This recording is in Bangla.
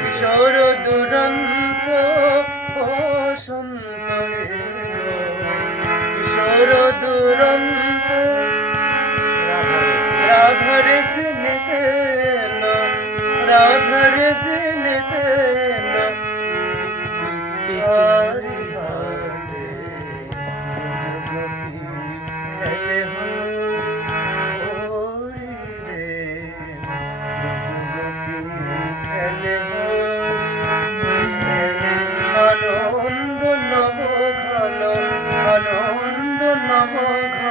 কিশোর দুরন্ত বসন্ত কিশোর দুরন্ত রাধারে চিনিতে না রাধারে চিনিতে না হারি হাতে যুগপি খেলে হরি রে যুগপি খেলে আনন্দ নব ঘন